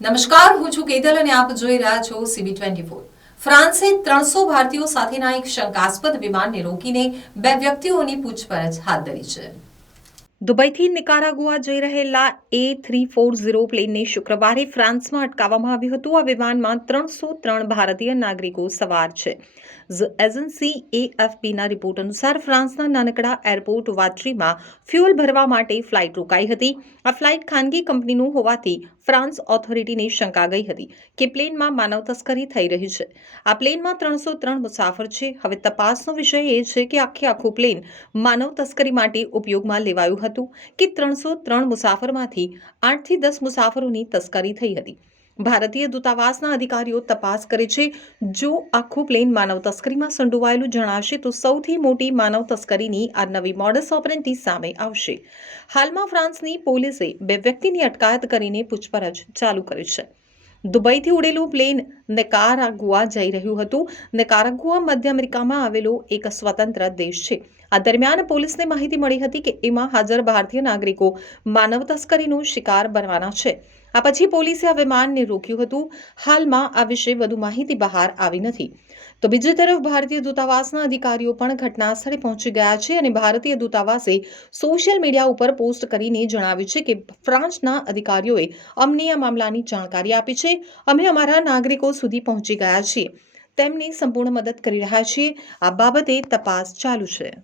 નમસ્કાર, હું છું કેતલ અને આપ જોઈ રહ્યા છો CB24। ફ્રાન્સે 300 ભારતીયો સાથેના એક શંકાસ્પદ વિમાનને રોકીને 2 વ્યક્તિઓની પૂછપરછ હાથ ધરી છે। દુબઈથી નિકારાગુઆ જઈ રહેલા A340 પ્લેનને શુક્રવારે ફ્રાન્સમાં અટકાવવામાં આવ્યું હતું। આ વિમાનમાં 303 ભારતીય નાગરિકો સવાર છે। એજન્સી AFPના રિપોર્ટ અનુસાર ફ્રાન્સના નાનકડા એરપોર્ટ વાટ્રીમાં ફ્યુઅલ ભરવા માટે ફ્લાઇટ રોકાઈ હતી। આ ફ્લાઇટ ખાનગી કંપનીનું હોવાથી ફ્રાન્સ ઓથોરિટીને શંકા ગઈ હતી કે પ્લેનમાં માનવ તસ્કરી થઈ રહી છે। આ પ્લેનમાં 303 મુસાફર છે। હવે તપાસનો વિષય એ છે કે આખું પ્લેન માનવ તસ્કરી માટે ઉપયોગમાં લેવાયું હતું કે 303 મુસાફરમાંથી 8 થી 10 મુસાફરોની તસ્કરી થઈ હતી। ભારતીય દૂતાવાસના અધિકારીઓ તપાસ કરે છે। જો આખું પ્લેન માનવ તસ્કરીમાં સંડોવાયેલું જણાશે તો સૌથી મોટી માનવ તસ્કરીની આ નવી મોડસ ઓપરેન્ડી સામે આવશે। હાલમાં ફ્રાન્સની પોલીસે 2 વ્યક્તિની અટકાયત કરીને પૂછપરછ ચાલુ કરી છે। દુબઈથી ઉડેલું પ્લેન નિકારાગુઆ જઈ રહ્યું હતું। નિકારાગુઆ મધ્ય અમેરિકામાં આવેલો એક સ્વતંત્ર દેશ છે। આ દરમિયાન પોલીસને માહિતી મળી હતી કે એમાં હાજર ભારતીય નાગરિકો માનવ તસ્કરીનો શિકાર બનવાના છે। આ પછી પોલીસે આ વિમાનને રોક્યું હતું। હાલમાં આ વિશે વધુ માહિતી બહાર આવી નથી। તો બીજી તરફ ભારતીય દૂતાવાસના અધિકારીઓ પણ ઘટના સ્થળે પહોંચી ગયા છે અને ભારતીય દૂતાવાસે સોશિયલ મીડિયા ઉપર પોસ્ટ કરીને જણાવ્યું છે કે ફ્રાન્સના અધિકારીઓએ અમને આ મામલાની જાણકારી આપી છે। અમે અમારા નાગરિકો સુધી પહોંચી ગયા છીએ, તેમની સંપૂર્ણ મદદ કરી રહ્યા છીએ। આ બાબતે તપાસ ચાલુ છે।